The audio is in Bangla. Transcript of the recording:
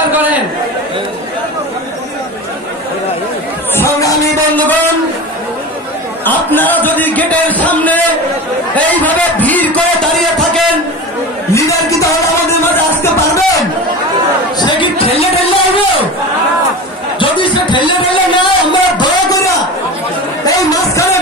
ক্লিয়ার করেন। সংগ্রামী বন্ধুগণ, আপনারা যদি গেটের সামনে এইভাবে ভিড় করে দাঁড়িয়ে থাকেন, লিডার কি তাহলে আমাদের মাঝে আসতে পারবেন? সে কি ঠেলে ঠেলে আসবে? যদি সে ঠেলে ঠেলে না, আমরা দয়া করে এই মাঝখানে